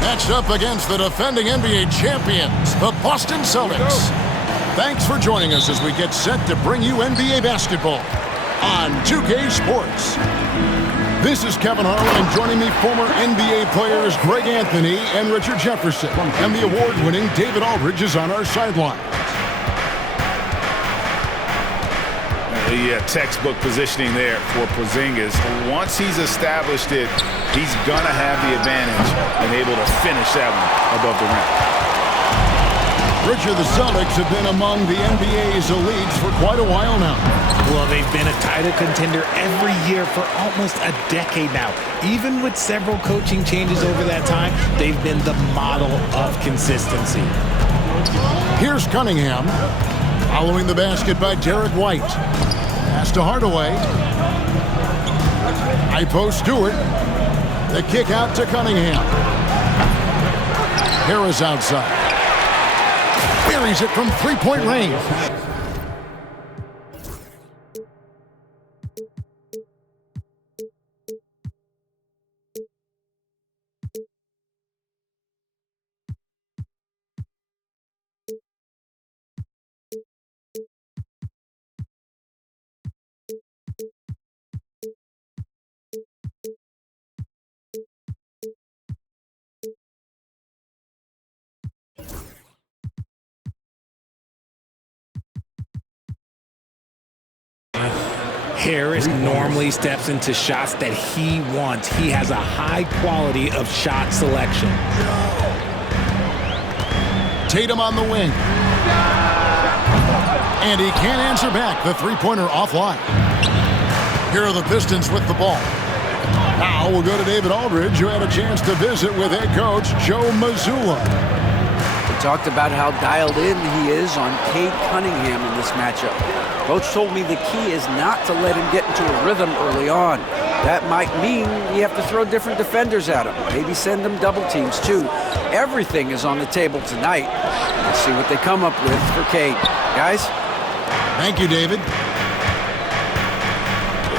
Matched up against the defending NBA champions, the Boston Celtics. Thanks for joining us as we get set to bring you NBA basketball on 2K Sports. This is Kevin Harlan, and joining me, former NBA players Greg Anthony and Richard Jefferson. And the award-winning David Aldridge is on our sideline. The textbook positioning there for Porzingis. Once he's established it, he's going to have the advantage and able to finish that one above the rim. Richard, the Celtics have been among the NBA's elites for quite a while now. Well, they've been a title contender every year for almost a decade now. Even with several coaching changes over that time, they've been the model of consistency. Here's Cunningham, following the basket by Derek White. Pass to Hardaway. High post Stewart. The kick out to Cunningham. Harris outside. Buries it from three-point range. Harris normally steps into shots that he wants. He has a high quality of shot selection. Tatum on the wing. And he can't answer back. The three-pointer offline. Here are the Pistons with the ball. Now we'll go to David Aldridge, who had a chance to visit with head coach Joe Mazzulla. We talked about how dialed in he is on Cade Cunningham in this matchup. Coach told me the key is not to let him get into a rhythm early on. That might mean you have to throw different defenders at him. Maybe send them double teams too. Everything is on the table tonight. Let's see what they come up with for Cade. Guys? Thank you, David.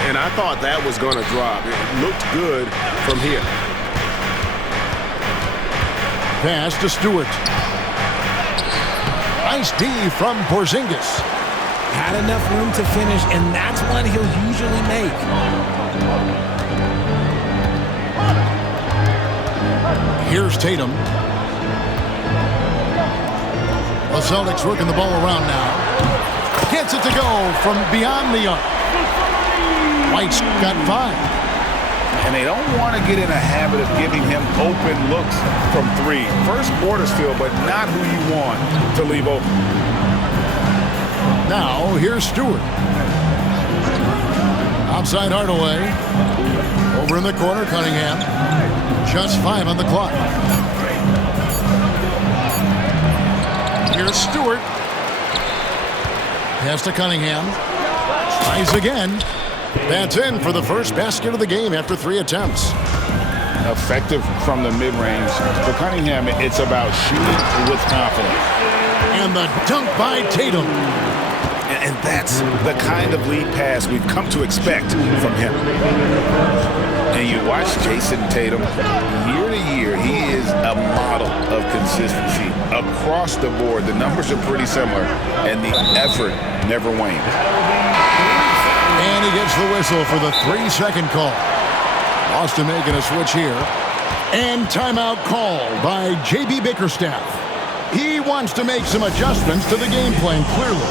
And I thought that was going to drop. It looked good from here. Pass to Stewart. Nice D from Porzingis. Had enough room to finish, and that's one he'll usually make. Here's Tatum. The Celtics working the ball around now. Gets it to go from beyond the arc. White's got 5. And they don't want to get in a habit of giving him open looks from 3. First quarter still, but not who you want to leave open. Now, here's Stewart. Outside Hardaway. Over in the corner, Cunningham. Just 5 on the clock. Here's Stewart. Pass to Cunningham. Tries again. That's in for the first basket of the game after 3 attempts. Effective from the mid-range. For Cunningham, it's about shooting with confidence. And the dunk by Tatum. And that's the kind of lead pass we've come to expect from him. And you watch Jason Tatum, year to year, he is a model of consistency. Across the board, the numbers are pretty similar, and the effort never wanes. And he gets the whistle for the 3-second call. Boston making a switch here. And timeout called by J.B. Bickerstaff. He wants to make some adjustments to the game plan, clearly.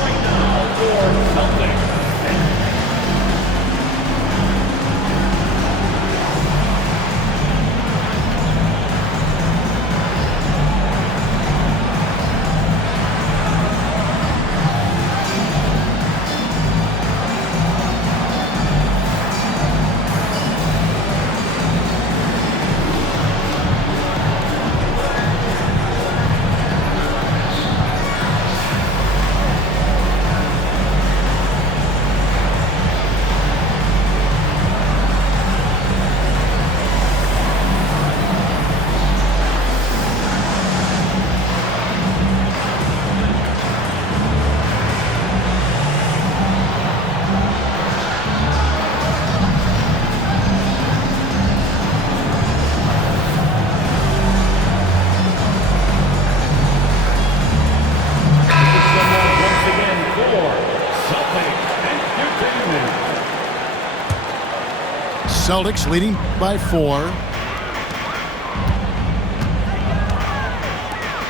Celtics leading by 4.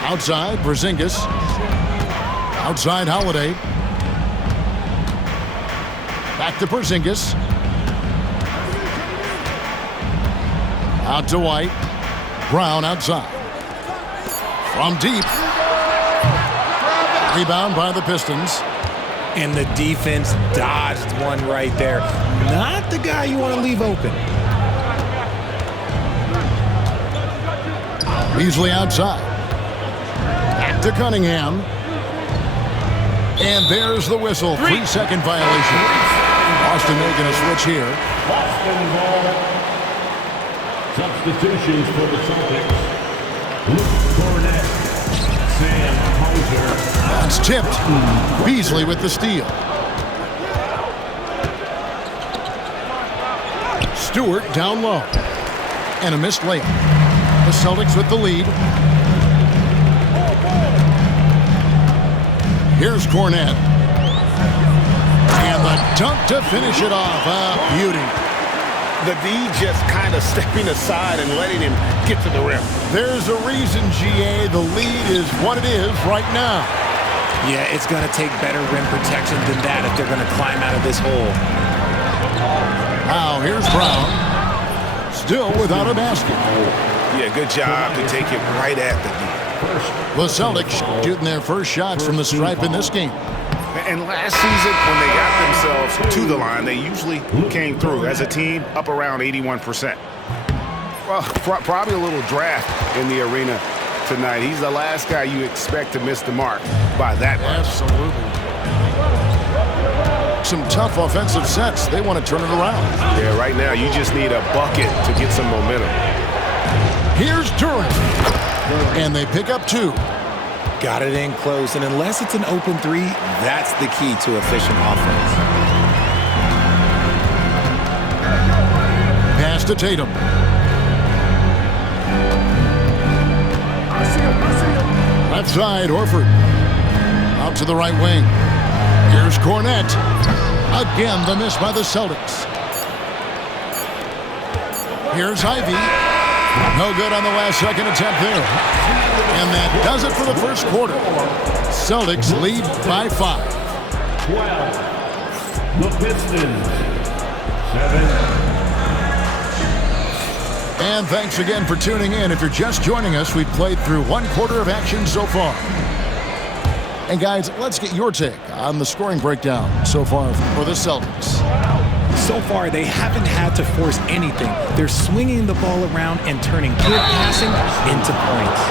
Outside, Porzingis. Outside, Holiday. Back to Porzingis. Out to White. Brown outside. From deep. Rebound by the Pistons. And the defense dodged one right there. Not the guy you want to leave open. Beasley outside. Back to Cunningham. And there's the whistle. 3-second violation. Boston making a switch here. Boston ball. Substitutions for the Celtics. Luke Cornett. Sam Hauser. That's tipped. Beasley with the steal. Stewart down low. And a missed layup. The Celtics with the lead. Here's Cornett. And the dunk to finish it off. A beauty. The D just kind of stepping aside and letting him get to the rim. There's a reason, GA, the lead is what it is right now. Yeah, it's going to take better rim protection than that if they're going to climb out of this hole. Now here's Brown. Still without a basket. Yeah, good job to take it right at the D. The Celtics shooting their first shots from the stripe in this game. And last season, when they got themselves to the line, they usually came through as a team up around 81%. Well, probably a little draft in the arena tonight. He's the last guy you expect to miss the mark by that much. Absolutely. Some tough offensive sets. They want to turn it around. Yeah, right now you just need a bucket to get some momentum. Here's Durant. And they pick up 2. Got it in close, and unless it's an open 3, that's the key to efficient offense. Pass to Tatum. Left side, Horford. Out to the right wing. Here's Cornett. Again, the miss by the Celtics. Here's Ivy. No good on the last second attempt there. And that does it for the first quarter. Celtics lead by 5. 12. The Pistons. 7. And thanks again for tuning in. If you're just joining us, we've played through 1 quarter of action so far. And guys, let's get your take on the scoring breakdown so far for the Celtics. So far, they haven't had to force anything. They're swinging the ball around and turning good passing into points.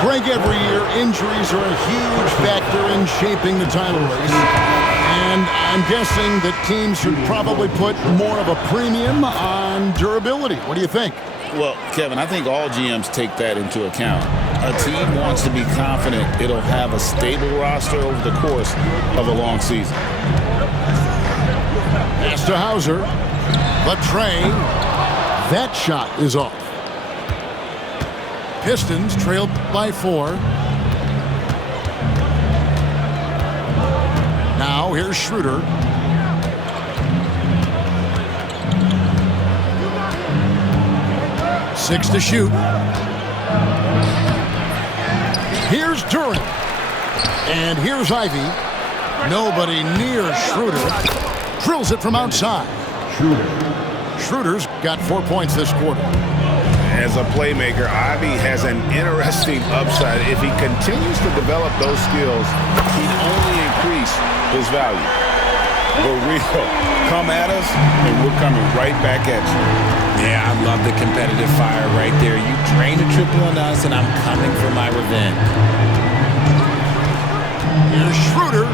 Greg, every year, injuries are a huge factor in shaping the title race. And I'm guessing that teams should probably put more of a premium on durability. What do you think? Well, Kevin, I think all GMs take that into account. A team wants to be confident it'll have a stable roster over the course of a long season. Pass to Hauser. The tray. That shot is off. Pistons trailed by 4. Now here's Schroeder. Six to shoot. Here's Durant. And here's Ivy. Nobody near Schroeder. Drills it from outside. Schroeder's got 4 points this quarter. As a playmaker, Ivy has an interesting upside. If he continues to develop those skills, he'd only increase his value. For real, come at us, and we're coming right back at you. Yeah, I love the competitive fire right there. You drain a triple on us, and I'm coming for my revenge. Here's Schroeder.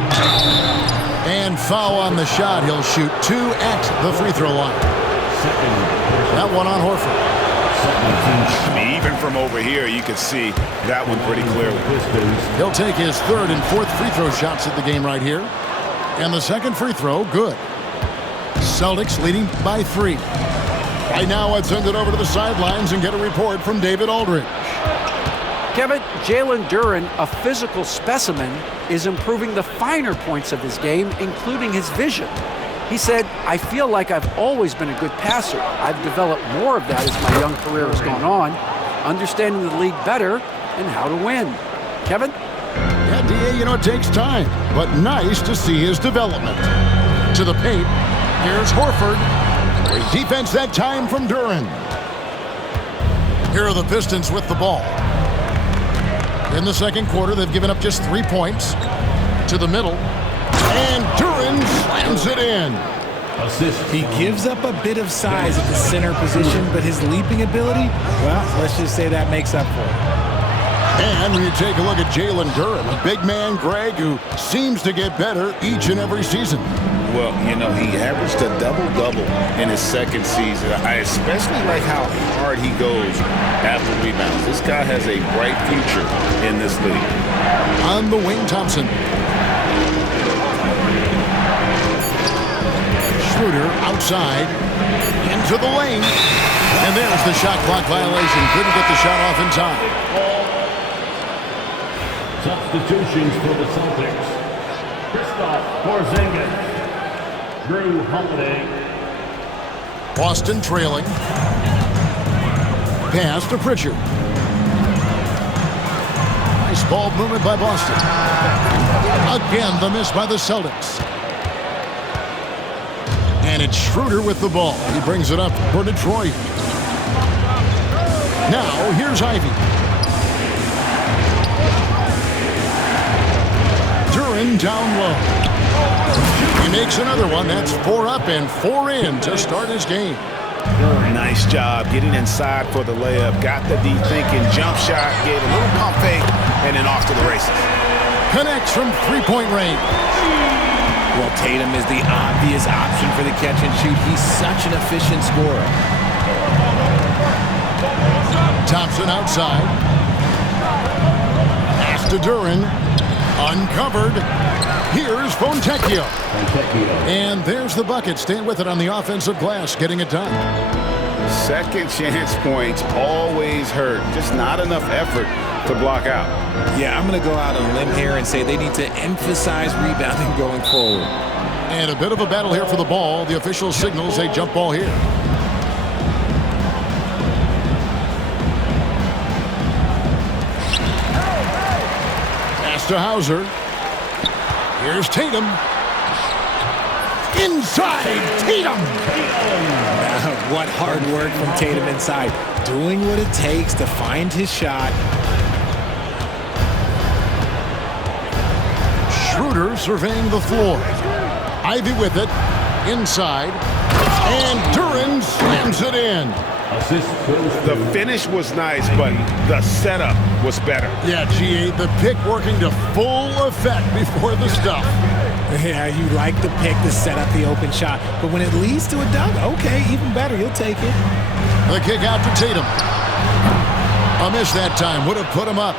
And foul on the shot. He'll shoot 2 at the free throw line. That one on Horford. Even from over here, you can see that one pretty clearly. He'll take his 3rd and 4th free throw shots at the game right here. And the second free throw, good. Celtics leading by 3. Right now, let's send it over to the sidelines and get a report from David Aldridge. Kevin, Jalen Duren, a physical specimen, is improving the finer points of his game, including his vision. He said, "I feel like I've always been a good passer. I've developed more of that as my young career has gone on, understanding the league better and how to win." Kevin? Yeah, D.A., it takes time, but nice to see his development. To the paint, here's Horford. Great defense that time from Duren. Here are the Pistons with the ball. In the second quarter, they've given up just 3 points. To the middle, and Duren slams it in. He gives up a bit of size at the center position, but his leaping ability, well, let's just say that makes up for it. And when you take a look at Jalen Duren, a big man, Greg, who seems to get better each and every season. Well, he averaged a double-double in his second season. I especially like how hard he goes after rebounds. This guy has a bright future in this league. On the wing, Thompson. Schroeder outside, into the lane. And there's the shot clock violation. Couldn't get the shot off in time. Substitutions for the Celtics. Kristaps Porzingis. Drew Holiday. Boston trailing. Pass to Pritchard. Nice ball movement by Boston. Again, the miss by the Celtics. And it's Schroeder with the ball. He brings it up for Detroit. Now, here's Ivy. Duren down low. He makes another one. That's 4 up and 4 in to start his game. Nice job getting inside for the layup. Got the deep thinking jump shot, gave a little pump fake, and then off to the races. Connects from three-point range. Well, Tatum is the obvious option for the catch and shoot. He's such an efficient scorer. Thompson outside. Pass to Duren. Uncovered. Here's Fontecchio. And there's the bucket. Staying with it on the offensive glass, getting it done. Second chance points always hurt. Just not enough effort to block out. Yeah, I'm going to go out on a limb here and say they need to emphasize rebounding going forward. And a bit of a battle here for the ball. The official signals a jump ball here. Pass to Hauser. Here's Tatum. Inside, Tatum! What hard work from Tatum inside. Doing what it takes to find his shot. Schroeder surveying the floor. Ivy with it. Inside. And Duren slams it in. The finish was nice, but the setup was better. Yeah, G8, the pick working to full effect before the stuff. Yeah, you like the pick to set up the open shot, but when it leads to a dunk, okay, even better, you'll take it. The kick out to Tatum. A miss that time, would have put him up.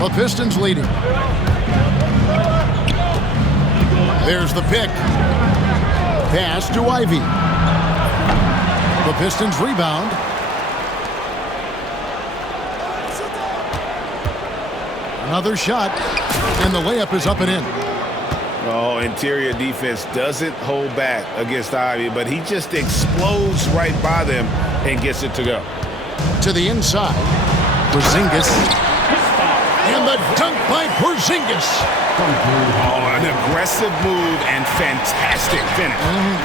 The Pistons leading. There's the pick. Pass to Ivy. The Pistons rebound. Another shot, and the layup is up and in. Oh, interior defense doesn't hold back against Ivy, but he just explodes right by them and gets it to go. To the inside, Porzingis. And the dunk by Porzingis. Oh, an aggressive move and fantastic finish.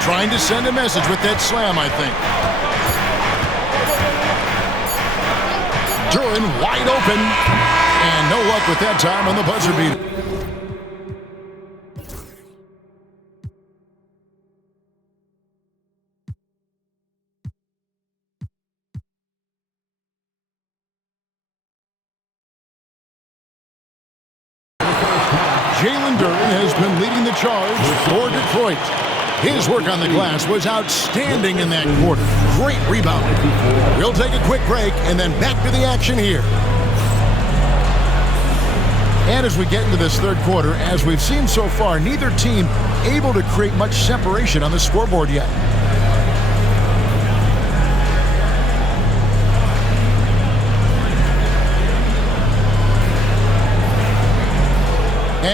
Trying to send a message with that slam, I think. Duren wide open. And no luck with that time on the buzzer beater. Jalen Duren has been leading the charge for Detroit. His work on the glass was outstanding in that quarter. Great rebound. We'll take a quick break and then back to the action here. And as we get into this third quarter, as we've seen so far, neither team able to create much separation on the scoreboard yet.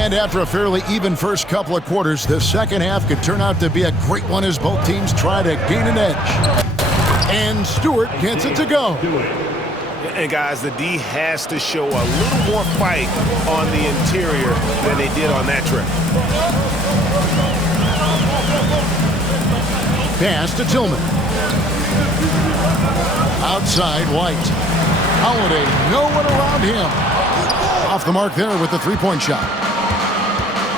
And after a fairly even first couple of quarters, the second half could turn out to be a great one as both teams try to gain an edge. And Stewart gets it to go. And guys, the D has to show a little more fight on the interior than they did on that trip. Pass to Tillman. Outside White. Holiday, no one around him. Off the mark there with the three-point shot.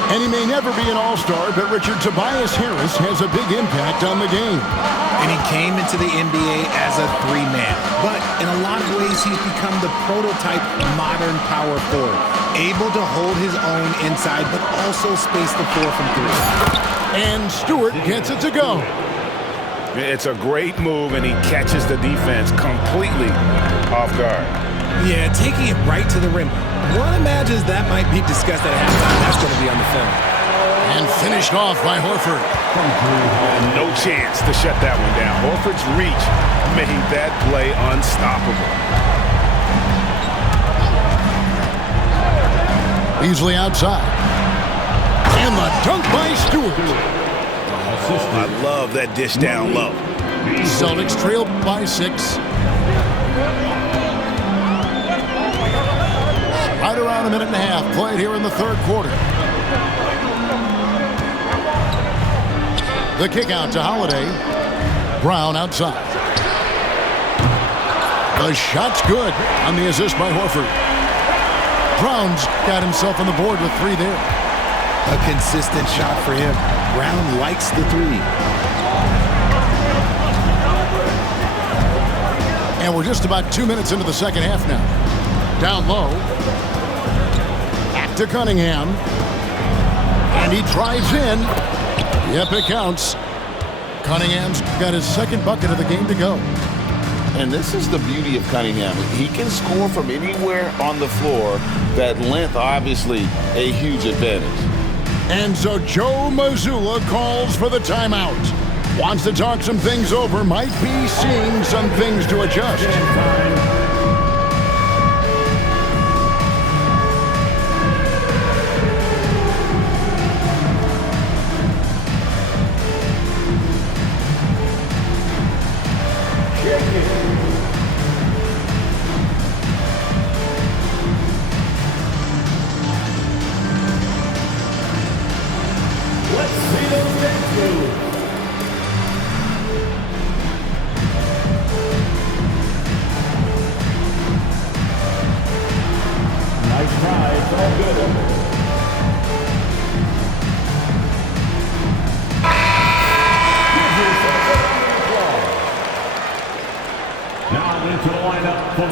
And he may never be an all-star, but Richard, Tobias Harris has a big impact on the game. And he came into the NBA as a three-man. But in a lot of ways, he's become the prototype modern power forward. Able to hold his own inside, but also space the floor from three. And Stewart gets it to go. It's a great move, and he catches the defense completely off guard. Yeah, taking it right to the rim. One imagines that might be discussed at halftime. That's going to be on the film. And finished off by Horford. No chance to shut that one down. Horford's reach made that play unstoppable. Beasley outside. And the dunk by Stewart. I love that dish down low. Celtics trail by 6. Right around a minute and a half played here in the third quarter. The kick out to Holiday. Brown outside. The shot's good on the assist by Horford. Brown's got himself on the board with 3 there. A consistent shot for him. Brown likes the three. And we're just about 2 minutes into the second half now. Down low. Back to Cunningham. And he drives in. Yep, it counts. Cunningham's got his second bucket of the game to go. And this is the beauty of Cunningham. He can score from anywhere on the floor. That length, obviously, a huge advantage. And so Joe Mazzulla calls for the timeout. Wants to talk some things over. Might be seeing some things to adjust.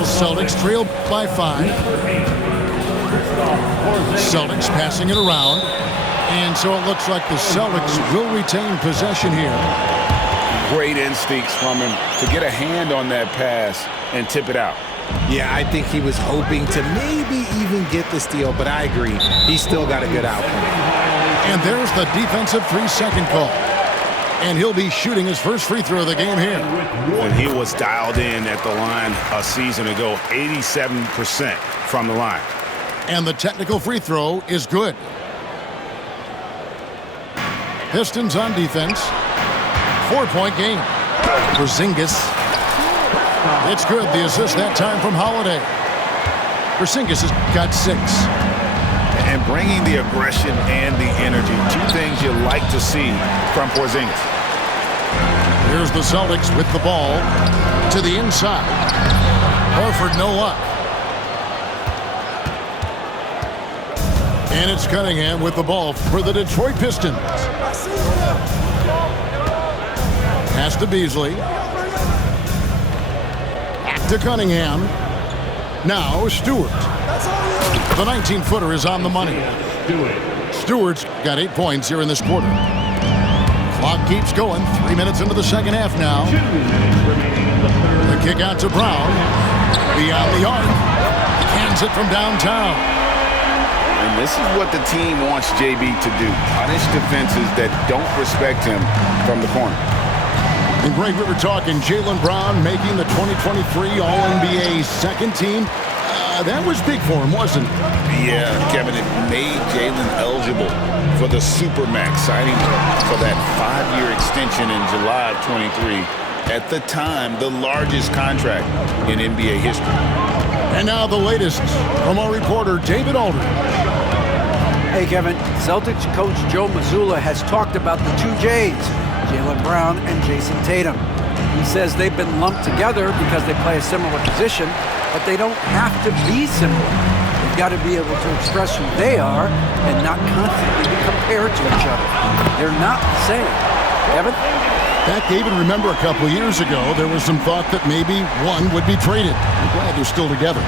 Celtics trail by 5. Celtics passing it around. And so it looks like the Celtics will retain possession here. Great instincts from him to get a hand on that pass and tip it out. Yeah, I think he was hoping to maybe even get the steal, but I agree. He still got a good outcome. And there's the defensive 3-second call. And he'll be shooting his first free throw of the game here. When he was dialed in at the line a season ago, 87% from the line. And the technical free throw is good. Pistons on defense. 4-point game. Porzingis. It's good. The assist that time from Holiday. Porzingis has got 6. And bringing the aggression and the energy. 2 things you like to see from Porzingis. Here's the Celtics with the ball to the inside. Horford, no luck. And it's Cunningham with the ball for the Detroit Pistons. Pass to Beasley. Back to Cunningham. Now Stewart. The 19-footer is on the money. Stewart's got 8 points here in this quarter. Clock keeps going. 3 minutes into the second half now. The kick out to Brown. Beyond the arc. Hands it from downtown. And this is what the team wants JB to do. Punish defenses that don't respect him from the corner. And Greg, we were talking Jaylen Brown making the 2023 All-NBA second team. That was big for him, wasn't it? Yeah, Kevin, it made Jalen eligible for the Supermax, signing for that 5-year extension in July of 23. At the time, the largest contract in NBA history. And now the latest from our reporter, David Aldridge. Hey, Kevin. Celtics coach Joe Mazzulla has talked about the two J's, Jaylen Brown and Jason Tatum. He says they've been lumped together because they play a similar position, but they don't have to be similar. They've got to be able to express who they are and not constantly be compared to each other. They're not the same. Kevin? Back, David, remember a couple years ago, there was some thought that maybe one would be traded. I'm glad they're still together.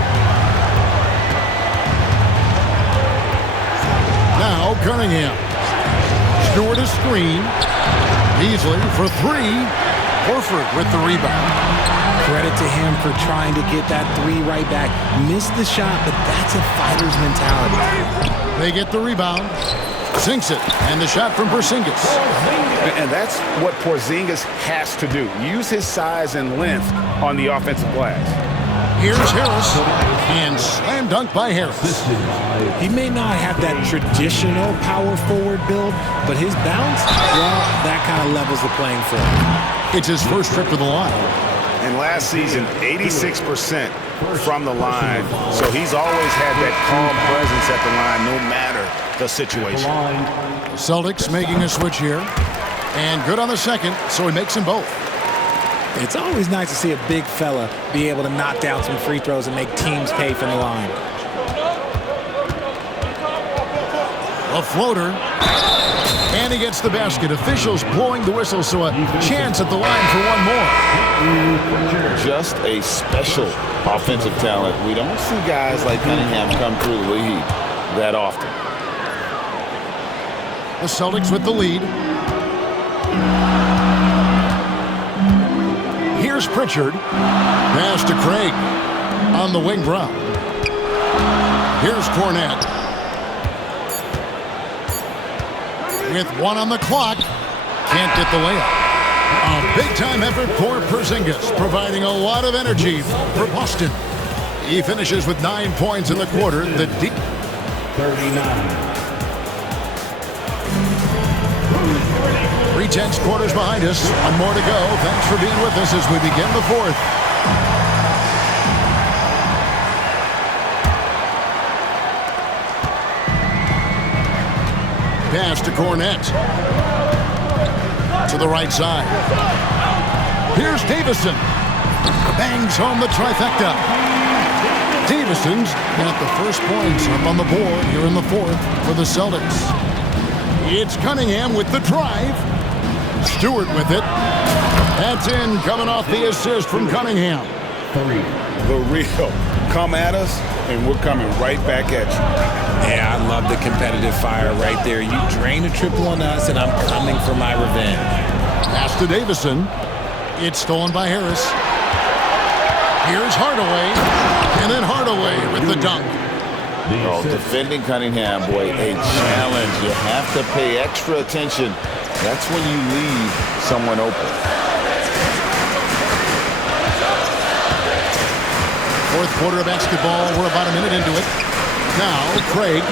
Now, Cunningham. Stewart a screen. Beasley for three. Horford with the rebound. Credit to him for trying to get that three right back. Missed the shot, but that's a fighter's mentality. They get the rebound. Sinks it. And the shot from Porzingis. And that's what Porzingis has to do. Use his size and length on the offensive glass. Here's Harris. And slam dunk by Harris. He may not have that traditional power forward build, but his bounce, well, that kind of levels the playing field. It's his first trip to the line. And last season, 86% from the line. So he's always had that calm presence at the line, no matter the situation. Celtics making a switch here. And good on the second, so he makes them both. It's always nice to see a big fella be able to knock down some free throws and make teams pay from the line. A floater. And he gets the basket. Officials blowing the whistle, so a chance at the line for one more. Just a special offensive talent. We don't see guys like Cunningham come through the league that often. The Celtics with the lead. Here's Pritchard. Pass to Craig. On the wing, Brown. Here's Cornette. With one on the clock. Can't get the layup. A big-time effort for Porzingis, providing a lot of energy for Boston. He finishes with 9 points in the quarter. The deep 39. 3/10 quarters behind us. One more to go. Thanks for being with us as we begin the fourth. Pass to Cornette. To the right side. Here's Davison. Bangs home the trifecta. Davison's got the first points up on the board here in the fourth for the Celtics. It's Cunningham with the drive. Stewart with it. That's in, coming off the assist from Cunningham. The real. Come at us, and we're coming right back at you. Yeah, I love the competitive fire right there. You drain a triple on us, and I'm coming for my revenge. Pass to Davison. It's stolen by Harris. Here's Hardaway. And then Hardaway with the dunk. Oh, defending Cunningham, boy, a challenge. You have to pay extra attention. That's when you leave someone open. Fourth quarter of basketball. We're about a minute into it. Now, Craig.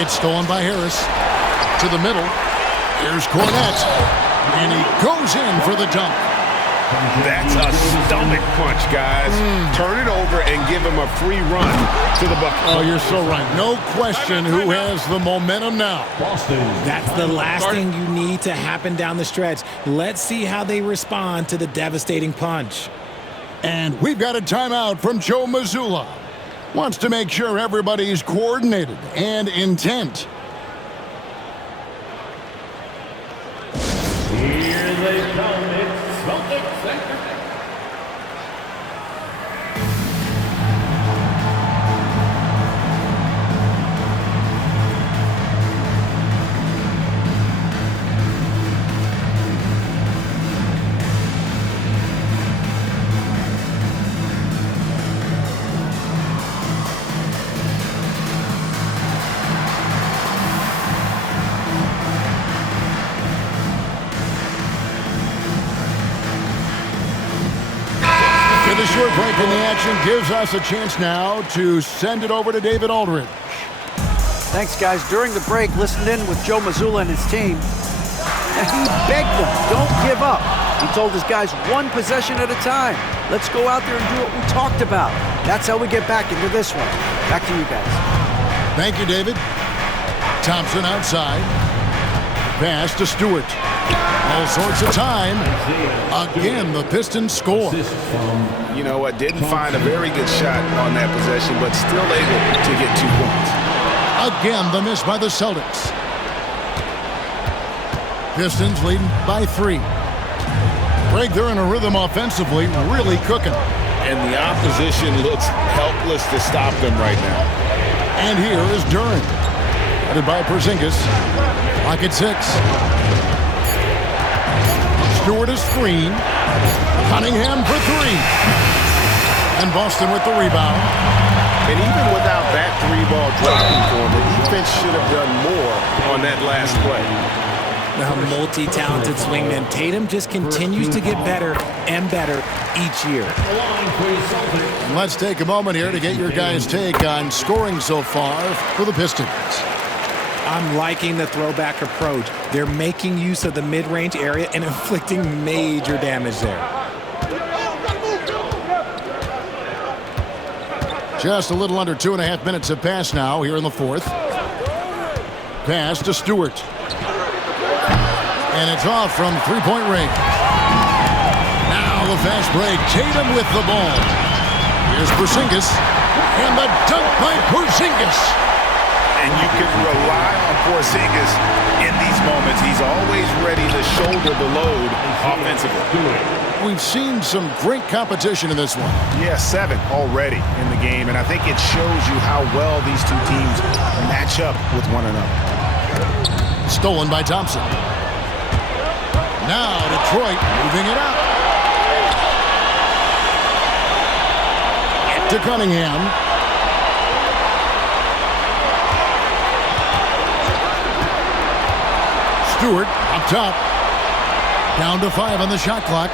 It's stolen by Harris. To the middle. Here's Cornette. And he goes in for the dunk. That's a stomach punch, guys. Turn it over and give him a free run to the bucket. Oh, you're so right. No question who has the momentum now. Boston. That's the last thing you need to happen down the stretch. Let's see how they respond to the devastating punch. And we've got a timeout from Joe Mazzulla. Wants to make sure everybody's coordinated and intent. Here they come. It's Celtics. in the action gives us a chance now to send it over to David Aldridge. Thanks, guys. During the break, listened in with Joe Mazzulla and his team. And he begged them, don't give up. He told his guys one possession at a time. Let's go out there and do what we talked about. That's how we get back into this one. Back to you guys. Thank you, David. Thompson outside. Pass to Stewart. All sorts of time. Again, the Pistons score. You know what? Didn't find a very good shot on that possession, but still able to get 2 points. Again, the miss by the Celtics. Pistons leading by 3. Greg, they're in a rhythm offensively, really cooking. And the opposition looks helpless to stop them right now. And here is Duren. Headed by Porzingis. Lock at 6. Stewart a screen. Cunningham for 3. And Boston with the rebound. And even without that 3-ball dropping for him, the defense should have done more on that last play. A multi-talented swingman, Tatum just continues to get better and better each year. And let's take a moment here to get your guys' take on scoring so far for the Pistons. I'm liking the throwback approach. They're making use of the mid-range area and inflicting major damage there. Just a little under 2.5 minutes have passed now here in the 4th. Pass to Stewart. And it's off from 3-point range. Now the fast break. Tatum with the ball. Here's Porzingis. And the dunk by Porzingis. And you can rely on Porzingis in these moments. He's always ready to shoulder the load offensively. We've seen some great competition in this one. Yeah, 7 already in the game, and I think it shows you how well these two teams match up with one another. Stolen by Thompson. Now Detroit moving it out. To Cunningham. Stewart up top. Down to 5 on the shot clock.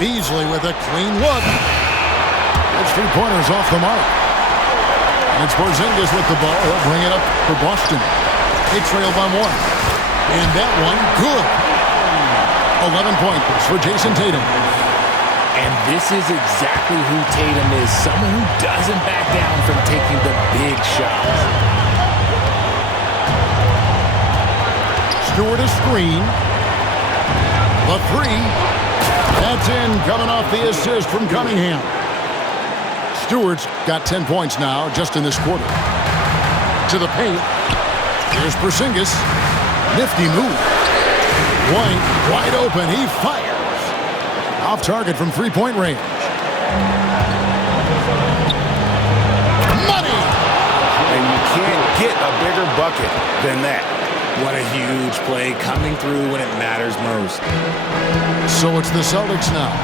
Beasley with a clean look. It's 3-pointers off the mark. And it's Porzingis with the ball. He'll bring it up for Boston. They trail by 1. And that one, good. 11 points for Jason Tatum. And this is exactly who Tatum is. Someone who doesn't back down from taking the big shots. Stewart a screen. The 3. That's in, coming off the assist from Cunningham. Stewart's got 10 points now just in this quarter. To the paint. Here's Porzingis. Nifty move. White wide open. He fires. Off target from 3-point range. Money! And you can't get a bigger bucket than that. What a huge play coming through when it matters most. So it's the Celtics now.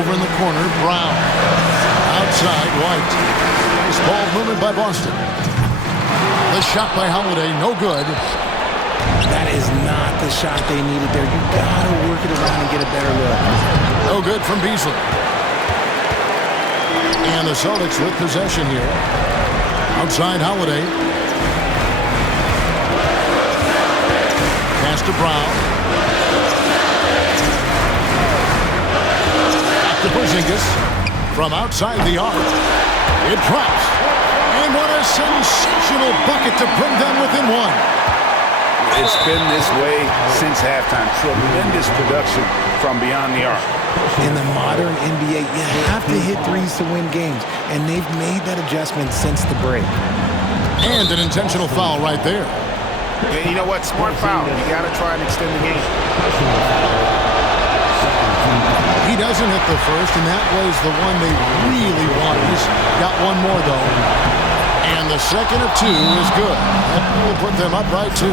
Over in the corner, Brown. Outside, White. Nice ball movement by Boston. The shot by Holiday, no good. That is not the shot they needed there. You gotta work it around and get a better look. No good from Beasley. And the Celtics with possession here. Outside, Holiday. Pass to Brown. Back to Porzingis. From outside the arc. It drops. And what a sensational bucket to bring them within 1. It's been this way since halftime. Tremendous production from beyond the arc. In the modern NBA, you have to hit threes to win games, and they've made that adjustment since the break. And an intentional foul right there. And you know what? Smart foul. You got to try and extend the game. He doesn't hit the first, and that was the one they really wanted. He's got one more, though. And the second of 2 is good. That will put them up by 2.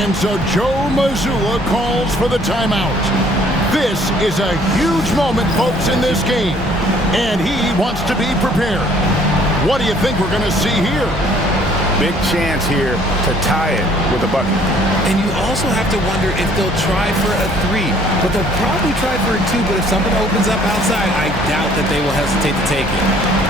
And so Joe Mazzulla calls for the timeout. This is a huge moment, folks, in this game. And he wants to be prepared. What do you think we're going to see here? Big chance here to tie it with a bucket. And you also have to wonder if they'll try for a 3, but they'll probably try for a 2, but if something opens up outside, I doubt that they will hesitate to take it.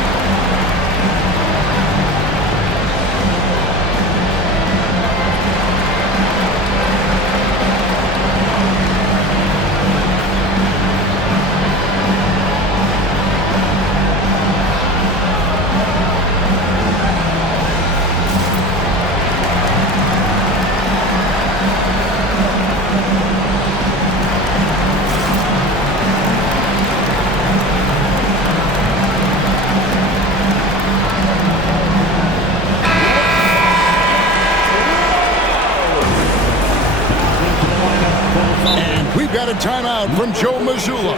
We've got a timeout from Joe Mazzulla.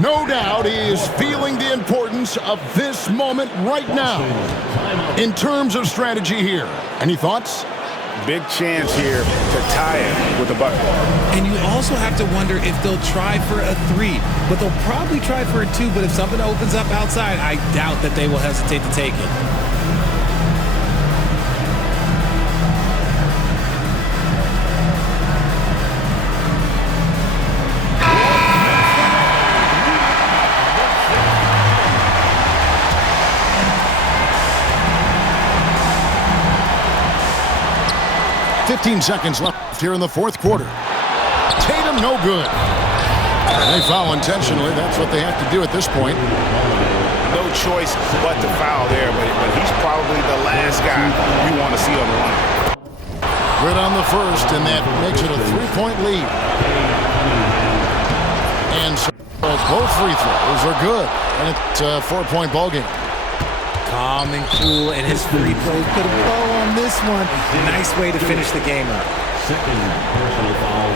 No doubt he is feeling the importance of this moment right now. In terms of strategy here, any thoughts? Big chance here to tie it with a bucket. And you also have to wonder if they'll try for a 3, but they'll probably try for a 2, but if something opens up outside, I doubt that they will hesitate to take it. Seconds left here in the fourth quarter. Tatum, no good. And they foul intentionally. That's what they have to do at this point. No choice but to foul there, but he's probably the last guy you want to see on the line. Good on the first, and that makes it a 3-point lead. And so both free throws are good, and it's a 4-point ball game. Calm and cool, and his free throws put a bow on this one. Nice way to finish the game up. Second personal foul.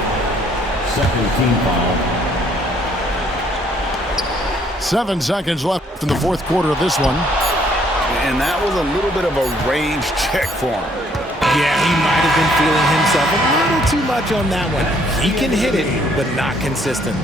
Second team foul. 7 seconds left in the fourth quarter of this one. And that was a little bit of a range check for him. Yeah, he might have been feeling himself a little too much on that one. He can hit it, but not consistently.